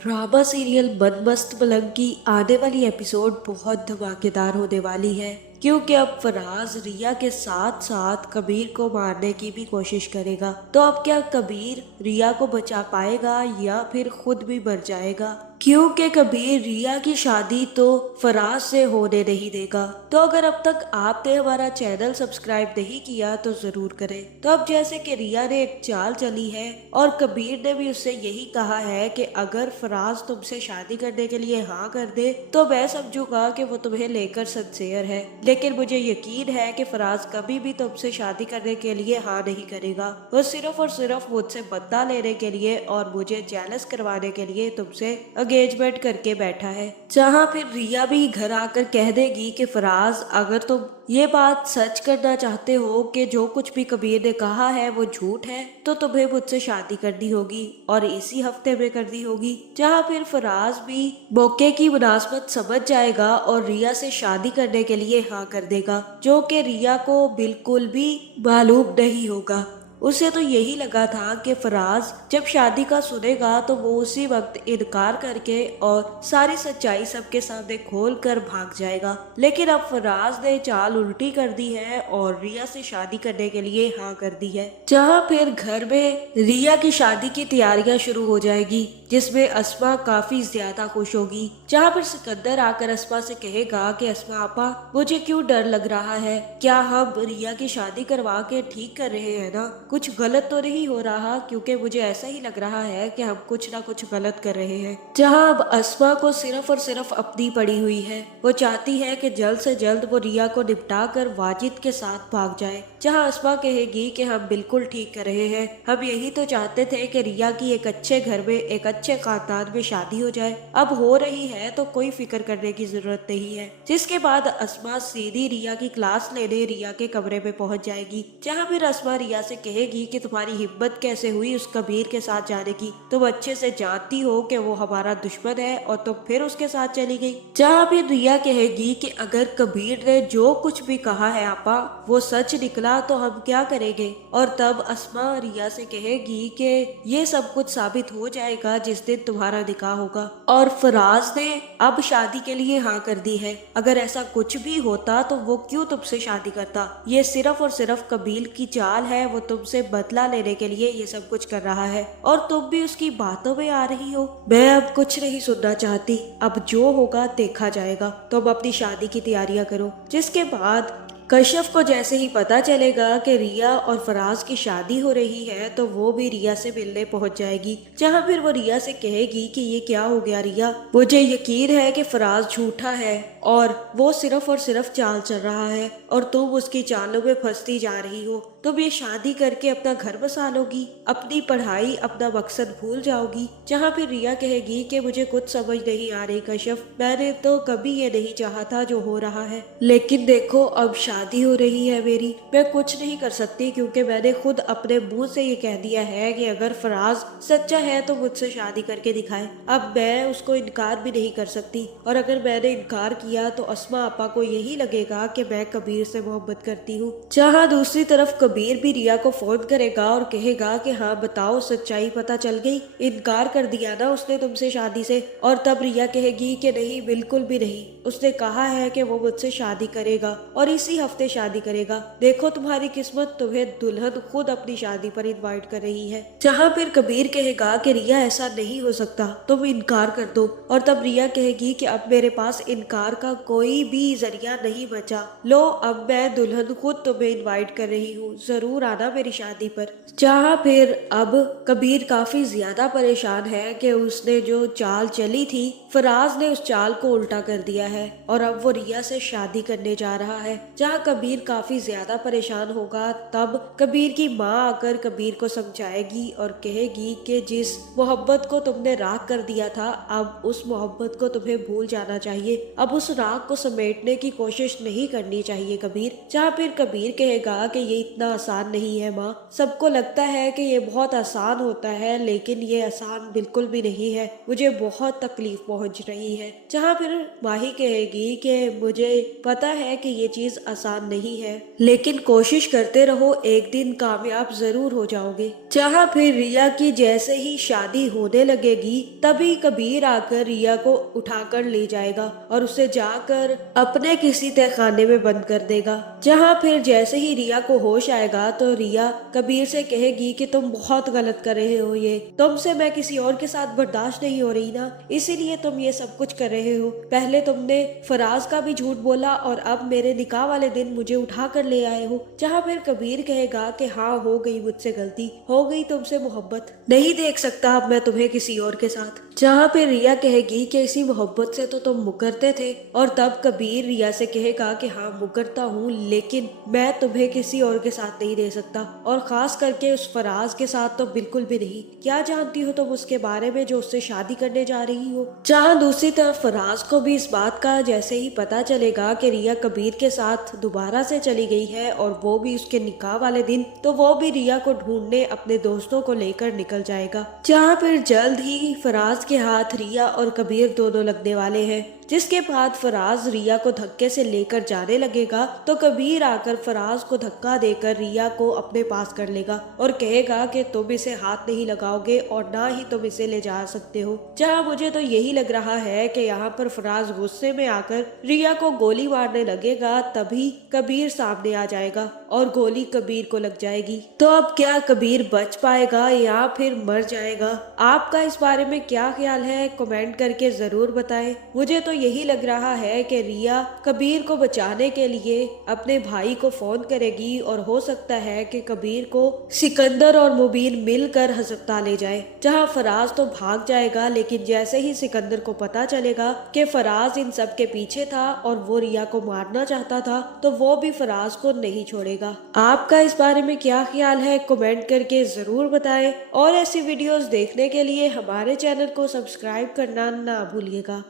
Drama serial मन मस्त पलंग की आने वाली एपिसोड बहुत धमाकेदार होने वाली है, क्योंकि अब फराज रिया के साथ साथ कबीर को मारने की भी कोशिश करेगा। तो अब क्या कबीर रिया को बचा पाएगा या फिर खुद भी मर जाएगा? क्योंकि कबीर रिया की शादी तो फराज से होने नहीं देगा। तो अगर अब तक आपने हमारा चैनल सब्सक्राइब नहीं किया तो जरूर करें। तो अब जैसे कि रिया ने एक चाल चली है और कबीर ने भी उससे यही कहा है कि अगर फराज तुमसे शादी करने के लिए हाँ कर दे तो मैं समझूंगा कि वो तुम्हें लेकर सिंसियर है, लेकिन मुझे यकीन है कि फराज कभी भी तुमसे शादी करने के लिए हाँ नहीं करेगा। वो सिर्फ और सिर्फ मुझसे बदला लेने के लिए और मुझे जेलस करवाने के लिए तुमसे एंगेजमेंट करके बैठा है। जहाँ फिर रिया भी घर आकर कह देगी कि फराज, अगर तुम ये बात सच करना चाहते हो कि जो कुछ भी कबीर ने कहा है वो झूठ है, तो तुम्हें मुझसे शादी करनी होगी और इसी हफ्ते में करनी होगी। जहाँ फिर फराज भी मौके की मुनासबत समझ जाएगा और रिया से शादी करने के लिए हाँ कर देगा, जो कि रिया को बिल्कुल भी मालूम नहीं होगा। उसे तो यही लगा था कि फराज जब शादी का सुनेगा तो वो उसी वक्त इनकार करके और सारी सच्चाई सबके सामने खोल कर भाग जाएगा, लेकिन अब फराज ने चाल उल्टी कर दी है और रिया से शादी करने के लिए हाँ कर दी है। जहाँ फिर घर में रिया की शादी की तैयारियां शुरू हो जाएगी, जिसमें अस्मा काफी ज्यादा खुश होगी। जहाँ पर सिकंदर आकर अस्मा से कहेगा कि अस्मा आपा, मुझे क्यों डर लग रहा है, क्या हम रिया की शादी करवा के ठीक कर रहे हैं ना? कुछ गलत तो नहीं हो रहा? क्योंकि मुझे ऐसा ही लग रहा है कि हम कुछ ना कुछ गलत कर रहे हैं। जहाँ अब अस्मा को सिर्फ और सिर्फ अपनी पड़ी हुई है, वो चाहती है कि जल्द से जल्द वो रिया को निपटा कर वाजिद के साथ भाग जाए। जहाँ अस्मा कहेगी कि हम बिल्कुल ठीक कर रहे हैं, हम यही तो चाहते थे कि रिया की एक अच्छे घर में एक अच्छे खानदान में शादी हो जाए, अब हो रही है तो कोई फिक्र करने की जरूरत नहीं है। जिसके बाद अस्मा सीधी रिया की क्लास लेने रिया के कमरे में पहुंच जाएगी। जहाँ फिर अस्मा रिया से कहेगी कि तुम्हारी हिम्मत कैसे हुई उस कबीर के साथ जाने की, तुम अच्छे से जानती हो कि वो हमारा दुश्मन है और तुम फिर उसके साथ चली गई। जहाँ फिर रिया कहेगी कि अगर कबीर ने जो कुछ भी कहा है आपा वो सच निकला तो हम क्या करेंगे? और तब अस्मा रिया से कहेगी कि ये सब कुछ साबित हो जाएगा जिस दिन तुम्हारा निकाह होगा और फराज ने अब शादी के लिए हाँ कर दी है। अगर ऐसा कुछ भी होता तो वो क्यों तुमसे शादी करता? ये सिर्फ और सिर्फ कबीर की चाल है, वो तुमसे बदला लेने के लिए ये सब कुछ कर रहा है और तुम भी उसकी बातों में आ रही हो। मैं अब कुछ नहीं सुनना चाहती, अब जो होगा देखा जाएगा, तुम अपनी शादी की तैयारियां करो। जिसके बाद कश्यप को जैसे ही पता चलेगा कि रिया और फराज की शादी हो रही है तो वो भी रिया से मिलने पहुंच जाएगी। जहां फिर वो रिया से कहेगी कि ये क्या हो गया रिया, मुझे यकीन है कि फराज झूठा है और वो सिर्फ और सिर्फ चाल चल रहा है और तुम उसकी चालों में फंसती जा रही हो। तुम ये शादी करके अपना घर बसा लोगी, अपनी पढ़ाई अपना मकसद भूल जाओगी। जहाँ फिर रिया कहेगी कि मुझे कुछ समझ नहीं आ रही कश्यप, मैंने तो कभी ये नहीं चाहा था जो हो रहा है, लेकिन देखो अब शादी हो रही है मेरी, मैं कुछ नहीं कर सकती क्योंकि मैंने खुद अपने मुंह से ये कह दिया है कि अगर फराज सच्चा है तो मुझसे शादी करके दिखाए। अब मैं उसको इनकार भी नहीं कर सकती और अगर मैंने इनकार किया तो अस्मा आपा को यही लगेगा कि मैं कबीर से मोहब्बत करती हूँ। जहाँ दूसरी तरफ कबीर भी रिया को फोन करेगा और कहेगा कि हाँ बताओ, सच्चाई पता चल गई, इनकार कर दिया ना उसने तुमसे शादी से? और तब रिया कहेगी कि नहीं, बिल्कुल भी नहीं, उसने कहा है कि वो मुझसे शादी करेगा और इसी हफ्ते शादी करेगा। देखो तुम्हारी किस्मत, तुम्हें दुल्हन खुद अपनी शादी पर इनवाइट कर रही है। जहाँ फिर कबीर कहेगा कि रिया ऐसा नहीं हो सकता, तुम इनकार कर दो। और तब रिया कहेगी कि अब मेरे पास इनकार का कोई भी जरिया नहीं बचा, लो अब मैं दुल्हन खुद तुम्हें इनवाइट कर रही हूँ, जरूर आना मेरी शादी पर। जहाँ फिर अब कबीर काफी ज्यादा परेशान है कि उसने जो चाल चली थी फराज ने उस चाल को उल्टा कर दिया है और अब वो रिया से शादी करने जा रहा है। जहाँ कबीर काफी ज्यादा परेशान होगा तब कबीर की माँ आकर कबीर को समझाएगी और कहेगी कि जिस मोहब्बत को तुमने राख कर दिया था अब उस मोहब्बत को तुम्हें भूल जाना चाहिए, अब उस राख को समेटने की कोशिश नहीं करनी चाहिए कबीर। जहाँ फिर कबीर कहेगा कि ये इतना आसान नहीं है माँ। सबको लगता है कि ये बहुत आसान होता है, लेकिन ये आसान बिल्कुल भी नहीं है। मुझे बहुत तकलीफ पहुंच रही है। जहाँ फिर माही कहेगी कि मुझे पता है कि ये चीज आसान नहीं है, लेकिन कोशिश करते रहो, एक दिन कामयाब जरूर हो जाओगे। जहाँ फिर रिया की जैसे ही शादी होने लगेगी, तभी कबीर आकर रिया को उठाकर ले जाएगा और उसे जाकर अपने किसी तहखाने में बंद कर देगा। जहाँ फिर जैसे ही रिया को होश आएगा तो रिया कबीर से कहेगी कि तुम बहुत गलत कर रहे हो, ये तुमसे मैं किसी और के साथ बर्दाश्त नहीं हो रही ना, इसीलिए तुम ये सब कुछ कर रहे हो। पहले तुमने फराज का भी झूठ बोला और अब मेरे निकाह वाले दिन मुझे उठा कर ले आए हो। जहाँ फिर कबीर कहेगा कि हाँ, हो गई मुझसे गलती, हो गई तुमसे मोहब्बत, नहीं देख सकता अब मैं तुम्हें किसी और के साथ। जहाँ पे रिया कहेगी कि इसी मोहब्बत से तो तुम मुकरते थे, और तब कबीर रिया से कहेगा कि हाँ मुकरता हूँ, लेकिन मैं तुम्हें किसी और के साथ नहीं दे सकता, और खास करके उस फराज के साथ तो बिल्कुल भी नहीं। क्या जानती हो तुम उसके बारे में जो उससे शादी करने जा रही हो। जहाँ दूसरी तरफ फराज को भी इस बात का जैसे ही पता चलेगा कि रिया कबीर के साथ दोबारा से चली गई है और वो भी उसके निकाह वाले दिन, तो वो भी रिया को ढूंढने अपने दोस्तों को लेकर निकल जाएगा। जहाँ फिर जल्द ही फराज के हाथ रिया और कबीर दोनों लगने वाले हैं, जिसके बाद फराज रिया को धक्के से लेकर जाने लगेगा तो कबीर आकर फराज को धक्का देकर रिया को अपने पास कर लेगा और कहेगा कि तुम इसे हाथ नहीं लगाओगे और ना ही तुम इसे ले जा सकते हो। जहाँ मुझे तो यही लग रहा है कि यहाँ पर फराज गुस्से में आकर रिया को गोली मारने लगेगा, तभी कबीर सामने आ जाएगा और गोली कबीर को लग जाएगी। तो अब क्या कबीर बच पाएगा या फिर मर जाएगा? आपका इस बारे में क्या ख्याल है, कमेंट करके जरूर बताएं। मुझे तो यही लग रहा है कि रिया कबीर को बचाने के लिए अपने भाई को फोन करेगी और हो सकता है कि कबीर को सिकंदर और मुबीन मिलकर अस्पताल ले जाए। जहां फराज तो भाग जाएगा, लेकिन जैसे ही सिकंदर को पता चलेगा कि फराज इन सब के पीछे था और वो रिया को मारना चाहता था, तो वो भी फराज को नहीं छोड़ेगा। आपका इस बारे में क्या ख्याल है, कमेंट करके जरूर बताएं, और ऐसी वीडियोस देखने के लिए हमारे चैनल को सब्सक्राइब करना ना भूलिएगा।